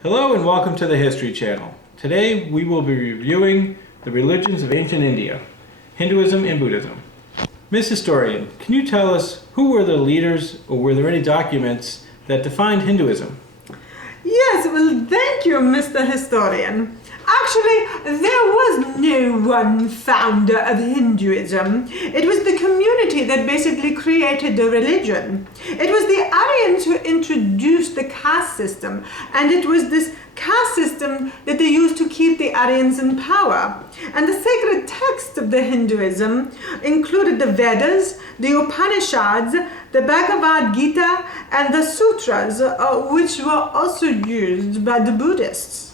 Hello and welcome to the History Channel. Today we will be reviewing the religions of ancient India, Hinduism and Buddhism. Ms. Historian, can you tell us who were the leaders, or were there any documents that defined Hinduism? Yes, well, thank you, Mr. Historian. Actually, there was no one founder of Hinduism. It was the community that basically created the religion. It was the Aryans who introduced the caste system, and it was this caste system that they used to keep the Aryans in power. And the sacred text of the Hinduism included the Vedas, the Upanishads, the Bhagavad Gita, and the Sutras, which were also used by the Buddhists.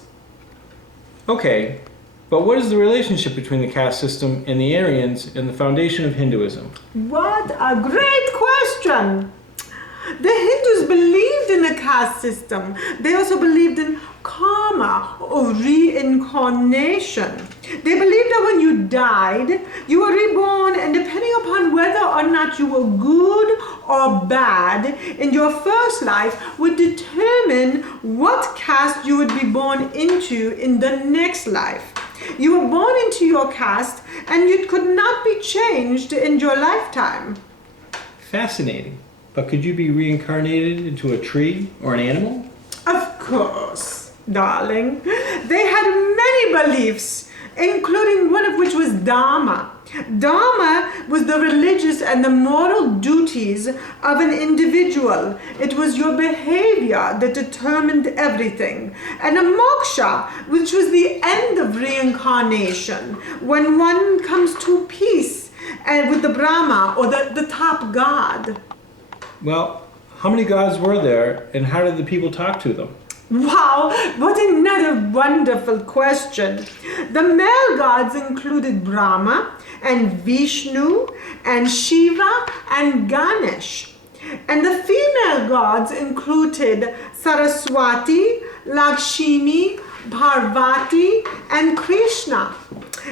Okay, but what is the relationship between the caste system and the Aryans and the foundation of Hinduism? What a great question! The Hindus believed in the caste system. They also believed in karma or reincarnation. They believed that when you died, you were reborn, and depending upon whether or not you were good or bad in your first life would determine what caste you would be born into in the next life. You were born into your caste, and it could not be changed in your lifetime. Fascinating. But could you be reincarnated into a tree or an animal? Of course, darling. They had many beliefs, including one of which was Dharma. Dharma was the religious and the moral duties of an individual. It was your behavior that determined everything. And a moksha, which was the end of reincarnation, when one comes to peace and with the Brahma, or the top god. Well, how many gods were there, and how did the people talk to them? Wow, what another wonderful question. The male gods included Brahma and Vishnu and Shiva and Ganesh. And the female gods included Saraswati, Lakshmi, Parvati, and Krishna.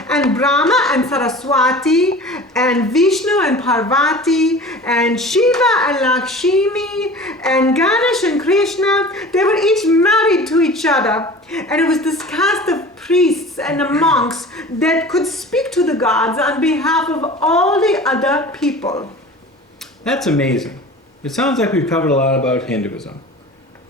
And Brahma and Saraswati and Vishnu and Parvati and Shiva and Lakshmi and Ganesh and Krishna, they were each married to each other. And it was this caste of priests and monks that could speak to the gods on behalf of all the other people. That's amazing. It sounds like we've covered a lot about Hinduism.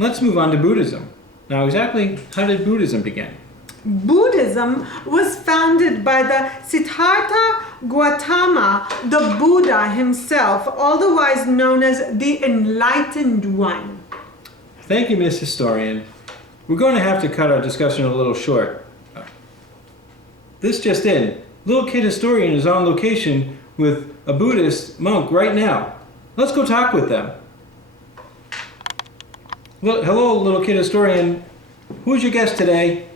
Let's move on to Buddhism. Now, exactly how did Buddhism begin? Buddhism was founded by the Siddhartha Gautama, the Buddha himself, otherwise known as the Enlightened One. Thank you, Miss Historian. We're going to have to cut our discussion a little short. This just in. Little Kid Historian is on location with a Buddhist monk right now. Let's go talk with them. Hello, Little Kid Historian. Who's your guest today?